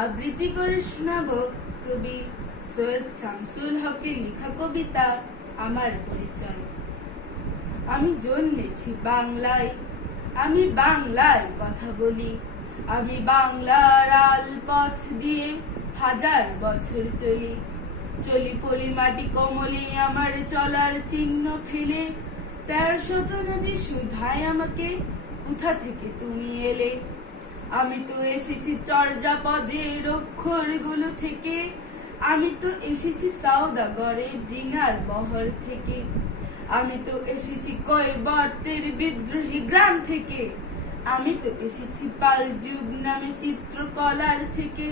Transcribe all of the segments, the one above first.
আবৃত্তি করে শোনাব কবি সৈয়দ শামসুল হকের লেখা কবিতা আমার পরিচয়। আমি জন্মেছি বাংলায়, আমি বাংলায় কথা বলি। আমি বাংলার আলপথ দিয়ে হাজার বছর চলি। চলি পলি মাটি কোমলি আমার চলার চিহ্ন ফেলে। তেরো শত নদী সুধায় আমাকে, কোথা থেকে তুমি এলে? আমি তো এসেছি চর্যাপদের অক্ষরগুলো থেকে। আমি তো এসেছি সাউদাগরের ডিঙার বহর থেকে। আমি তো এসেছি কৈবর্তের বিদ্রোহী গ্রাম থেকে। আমি তো এসেছি পাল যুগ নামে চিত্রকলার থেকে।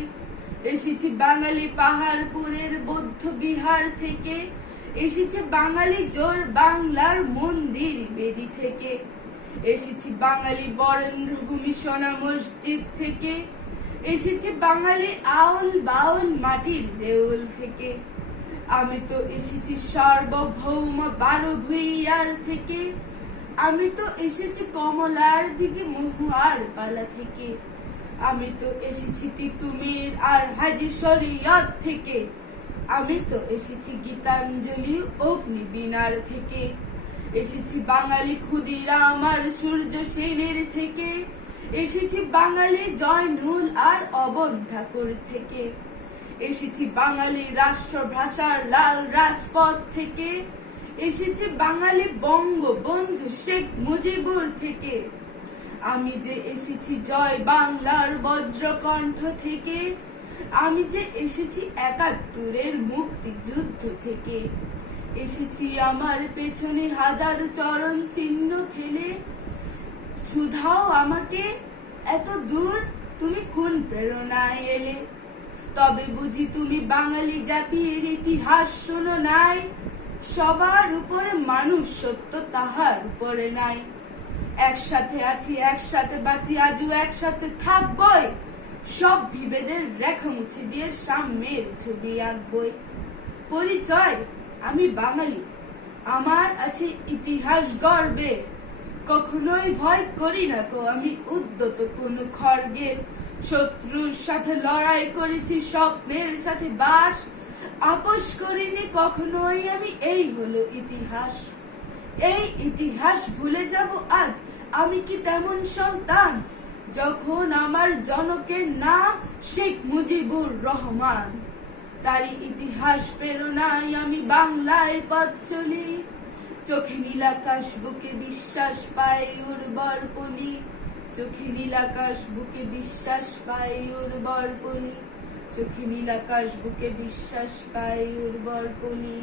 এসেছি বাঙালি পাহাড়পুরের বৌদ্ধ বিহার থেকে। এসেছি বাঙালি জোর বাংলার মন্দির বেদি থেকে। এসেছি বাঙালি বরেন্দ্রভূমি সোনা মসজিদ থেকে। এসেছি বাঙালি আউল বাউল মাটির দেউল থেকে। আমি তো এসেছি সার্বভৌম বারো ভুইয়ার থেকে। আমি তো এসেছি কমলার দিকে মহুয়ার পালা থেকে। আমি তো এসেছি তিতুমির আর হাজি শরিয়ত থেকে। আমি তো এসেছি গীতাঞ্জলি অগ্নি অগ্নিবীণার থেকে। এসেছি বাঙালি ক্ষুদিরাম আর সূর্য সেনের থেকে। এসেছি বাঙালি জয়নুল আর অবন ঠাকুর থেকে। এসেছি বাঙালি রাষ্ট্রভাষার লাল রাজপথ থেকে। এসেছি বাঙালি বঙ্গবন্ধু শেখ মুজিবুর থেকে। আমি যে এসেছি জয় বাংলার বজ্রকণ্ঠ থেকে। আমি যে এসেছি একাত্তরের মুক্তিযুদ্ধ থেকে। এসেছি আমার পেছনে হাজার চরণ চিহ্ন ফেলে। শুধাও আমাকে, এত দূর তুমি কোন প্রেরণায় এলে? তবে বুঝি তুমি বাঙালি জাতির ইতিহাস শোনো নাই। সবার উপরে মানুষ সত্য তাহার উপরে নাই। একসাথে আছি, একসাথে বাঁচি, আজও একসাথে থাকবই। সব বিভেদের রেখা মুছে দিয়ে সাম্যের ছবি আঁকবই। পরিচয় আমি বাঙালি। আমার আছে ইতিহাস গর্বে। কখনোই ভয় করি না তো আমি উদ্যত কোনো খড়গের শত্রুর সাথে লড়াই করেছি, স্বপ্নের সাথে বাস। আপোষ করিনি কখনোই আমি, এই হলো ইতিহাস। এই ইতিহাস ভুলে যাব আজ, আমি কি তেমন সন্তান? যখন আমার জনকের নাম শেখ মুজিবুর রহমান। তারই ইতিহাস প্রেরণায় আমি বাংলায় পথ চলি। চোখে নীলাকাশ বুকে বিশ্বাস পাই উর্বর পলি চোখে নীলাকাশ বুকে বিশ্বাস পাই উর্বর পলি চোখে নীলাকাশ বুকে বিশ্বাস পাই উর্বর পলি